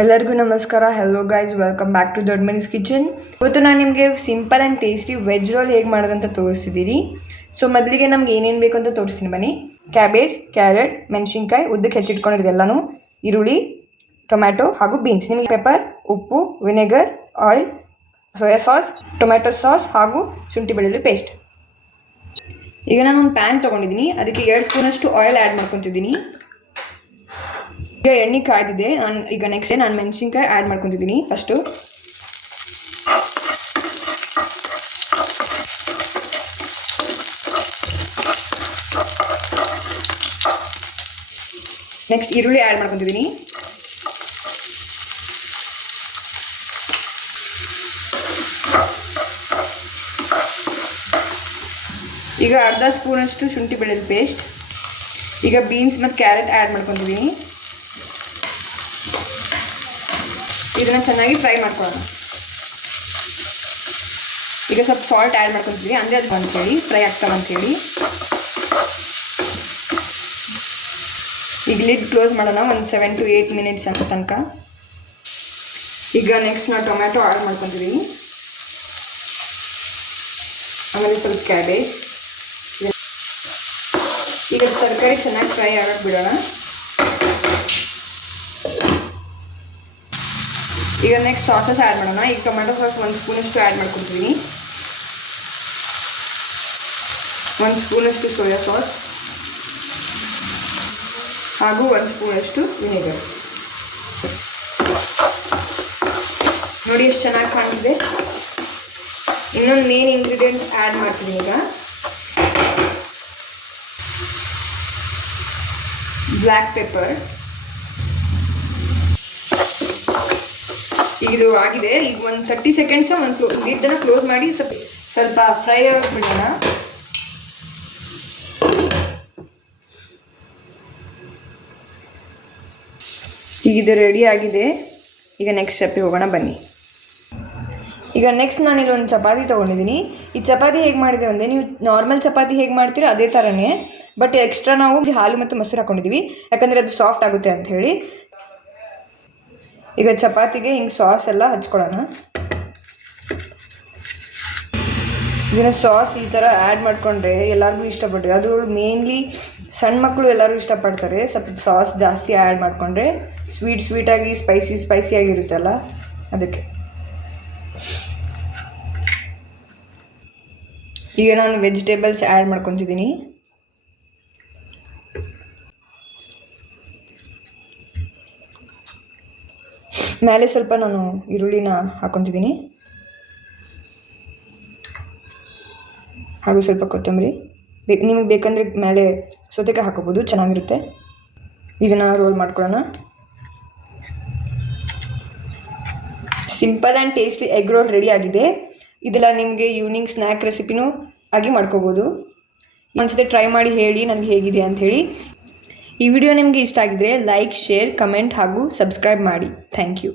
ಎಲ್ಲರಿಗೂ ನಮಸ್ಕಾರ. Hello guys, welcome back to ದೊಡ್ಡ ಮನೀಸ್ ಕಿಚನ್. ಇವತ್ತು ನಾನು ನಿಮಗೆ simple and tasty veg roll ಹೇಗೆ ಮಾಡೋದಂತ ತೋರಿಸ್ತಿದ್ದೀನಿ. ಸೊ ಮೊದಲಿಗೆ ನಮ್ಗೆ ಏನೇನು ಬೇಕು ಅಂತ ತೋರಿಸ್ತೀನಿ ಬನ್ನಿ. ಕ್ಯಾಬೇಜ್, ಕ್ಯಾರೆಟ್, ಮೆಣಸಿನ್ಕಾಯಿ ಉದ್ದಕ್ಕೆ ಹೆಚ್ಚಿಟ್ಕೊಂಡಿರೋದೆಲ್ಲನೂ, ಈರುಳ್ಳಿ, ಟೊಮ್ಯಾಟೊ ಹಾಗೂ ಬೀನ್ಸ್, ನಿಮಗೆ ಪೆಪ್ಪರ್, ಉಪ್ಪು, vinegar, oil, soya sauce, tomato sauce ಹಾಗೂ ಶುಂಠಿ ಬೆಳ್ಳುಳ್ಳಿ ಪೇಸ್ಟ್. ಈಗ ನಾನು ಒಂದು ಪ್ಯಾನ್ ತೊಗೊಂಡಿದ್ದೀನಿ, ಅದಕ್ಕೆ 2 ಸ್ಪೂನಷ್ಟು ಆಯಿಲ್ ಆ್ಯಡ್ ಮಾಡ್ಕೊತಿದ್ದೀನಿ. ಈಗ ಎಣ್ಣೆ ಕಾಯ್ದಿದೆ. ಈಗ ನೆಕ್ಸ್ಟ್ ನಾನು ಮೆಣಸಿನ್ಕಾಯಿ ಆ್ಯಡ್ ಮಾಡ್ಕೊತಿದ್ದೀನಿ. ಫಸ್ಟು ನೆಕ್ಸ್ಟ್ ಈರುಳ್ಳಿ ಆ್ಯಡ್ ಮಾಡ್ಕೊತಿದ್ದೀನಿ. ಈಗ ಅರ್ಧ ಸ್ಪೂನಷ್ಟು ಶುಂಠಿ ಬೆಳ್ಳುಳ್ಳಿ ಪೇಸ್ಟ್. ಈಗ ಬೀನ್ಸ್ ಮತ್ತು ಕ್ಯಾರೆಟ್ ಆ್ಯಡ್ ಮಾಡ್ಕೊತಿದ್ದೀನಿ. ಇದನ್ನು ಚೆನ್ನಾಗಿ ಫ್ರೈ ಮಾಡ್ಕೊಳ್ಳೋಣ. ಈಗ ಸ್ವಲ್ಪ ಸಾಲ್ಟ್ ಆ್ಯಡ್ ಮಾಡ್ಕೊತಿದ್ದೀನಿ, ಅಂದರೆ ಅದು ಅಂತೇಳಿ ಫ್ರೈ ಆಗ್ತಾವಂತೇಳಿ. ಈಗ ಲಿಡ್ ಕ್ಲೋಸ್ ಮಾಡೋಣ ಒಂದು 7 to 8 ಮಿನಿಟ್ಸ್ ಅಂತ ತನಕ. ಈಗ ನೆಕ್ಸ್ಟ್ ನಾವು ಟೊಮ್ಯಾಟೊ ಆ್ಯಡ್ ಮಾಡ್ಕೊತಿದ್ದೀನಿ. ಆಮೇಲೆ ಸ್ವಲ್ಪ ಕ್ಯಾಬೇಜ್. ಈಗ ತರಕಾರಿ ಚೆನ್ನಾಗಿ ಫ್ರೈ ಆಗೋಕ್ಕೆ ಬಿಡೋಣ. ಈಗ ನೆಕ್ಸ್ಟ್ ಸಾಸಸ್ ಆ್ಯಡ್ ಮಾಡೋಣ. ಈಗ ಟೊಮ್ಯಾಟೊ ಸಾಸ್ 1 ಸ್ಪೂನಷ್ಟು ಆ್ಯಡ್ ಮಾಡ್ಕೊತಿದ್ದೀನಿ. 1 ಸ್ಪೂನಷ್ಟು ಸೋಯಾ ಸಾಸ್ ಹಾಗೂ 1 ಸ್ಪೂನಷ್ಟು ವಿನೆಗರ್. ನೋಡಿ ಎಷ್ಟು ಚೆನ್ನಾಗಿ ಕಾಣ್ತಿದೆ. ಇನ್ನೊಂದು ಮೇನ್ ಇಂಗ್ರೀಡಿಯೆಂಟ್ ಆ್ಯಡ್ ಮಾಡ್ತೀನಿ. ಈಗ ಬ್ಲ್ಯಾಕ್ ಪೆಪ್ಪರ್. ಈಗ ಇದು ಆಗಿದೆ. ಈಗ ಒಂದು 30 ಸೆಕೆಂಡ್ಸ್ ಒಂದು ಲಿಡ್ಡನ್ನು ಕ್ಲೋಸ್ ಮಾಡಿ ಸ್ವಲ್ಪ ಫ್ರೈ ಆಗಿಬಿಡೋಣ. ಈಗ ಇದು ರೆಡಿ ಆಗಿದೆ. ಈಗ ನೆಕ್ಸ್ಟ್ ಸ್ಟೆಪ್ಪಿಗೆ ಹೋಗೋಣ ಬನ್ನಿ. ಈಗ ನೆಕ್ಸ್ಟ್ ನಾನಿಲ್ಲಿ ಒಂದು ಚಪಾತಿ ತೊಗೊಂಡಿದ್ದೀನಿ. ಈ ಚಪಾತಿ ಹೇಗೆ ಮಾಡಿದೆ ಅಂದರೆ, ನೀವು ನಾರ್ಮಲ್ ಚಪಾತಿ ಹೇಗೆ ಮಾಡ್ತೀರೋ ಅದೇ ಥರನೇ, ಬಟ್ ಎಕ್ಸ್ಟ್ರಾ ನಾವು ಹಾಲು ಮತ್ತು ಮೊಸರು ಹಾಕ್ಕೊಂಡಿದ್ದೀವಿ, ಯಾಕಂದರೆ ಅದು ಸಾಫ್ಟ್ ಆಗುತ್ತೆ ಅಂಥೇಳಿ. ಈಗ ಚಪಾತಿಗೆ ಹಿಂಗೆ ಸಾಸ್ ಎಲ್ಲ ಹಚ್ಕೊಳ್ಳೋಣ. ಇದನ್ನು ಸಾಸ್ ಈ ಥರ ಆ್ಯಡ್ ಮಾಡಿಕೊಂಡ್ರೆ ಎಲ್ಲರಿಗೂ ಇಷ್ಟಪಡ್ತೀವಿ. ಅದು ಮೇನ್ಲಿ ಸಣ್ಣ ಮಕ್ಕಳು ಎಲ್ಲರೂ ಇಷ್ಟಪಡ್ತಾರೆ. ಸ್ವಲ್ಪ ಸಾಸ್ ಜಾಸ್ತಿ ಆ್ಯಡ್ ಮಾಡಿಕೊಂಡ್ರೆ ಸ್ವೀಟಾಗಿ ಸ್ಪೈಸಿಯಾಗಿರುತ್ತಲ್ಲ, ಅದಕ್ಕೆ. ಈಗ ನಾನು ವೆಜಿಟೇಬಲ್ಸ್ ಆ್ಯಡ್ ಮಾಡ್ಕೊತಿದ್ದೀನಿ. ಮೇಲೆ ಸ್ವಲ್ಪ ನಾನು ಈರುಳ್ಳಿನ ಹಾಕ್ಕೊತಿದ್ದೀನಿ, ಹಾಗೂ ಸ್ವಲ್ಪ ಕೊತ್ತಂಬರಿ. ನಿಮಗೆ ಬೇಕಂದರೆ ಮೇಲೆ ಸೌತೆಕಾಯಿ ಹಾಕೋಬೋದು, ಚೆನ್ನಾಗಿರುತ್ತೆ. ಇದನ್ನು ರೋಲ್ ಮಾಡ್ಕೊಳ್ಳೋಣ. Simple and tasty egg roll ready ಆಗಿದೆ. ಇದೆಲ್ಲ ನಿಮಗೆ ಈವ್ನಿಂಗ್ ಸ್ನ್ಯಾಕ್ ರೆಸಿಪಿನೂ ಆಗಿ ಮಾಡ್ಕೋಬೋದು. ಒಂದ್ಸತಿ ಟ್ರೈ ಮಾಡಿ ಹೇಳಿ ನನಗೆ ಹೇಗಿದೆ ಅಂಥೇಳಿ. ಈ ವಿಡಿಯೋ ನಿಮಗೆ ಇಷ್ಟ ಆಗಿದ್ರೆ ಲೈಕ್, ಶೇರ್, ಕಮೆಂಟ್ ಹಾಗೂ ಸಬ್ಸ್ಕ್ರೈಬ್ ಮಾಡಿ. Thank you.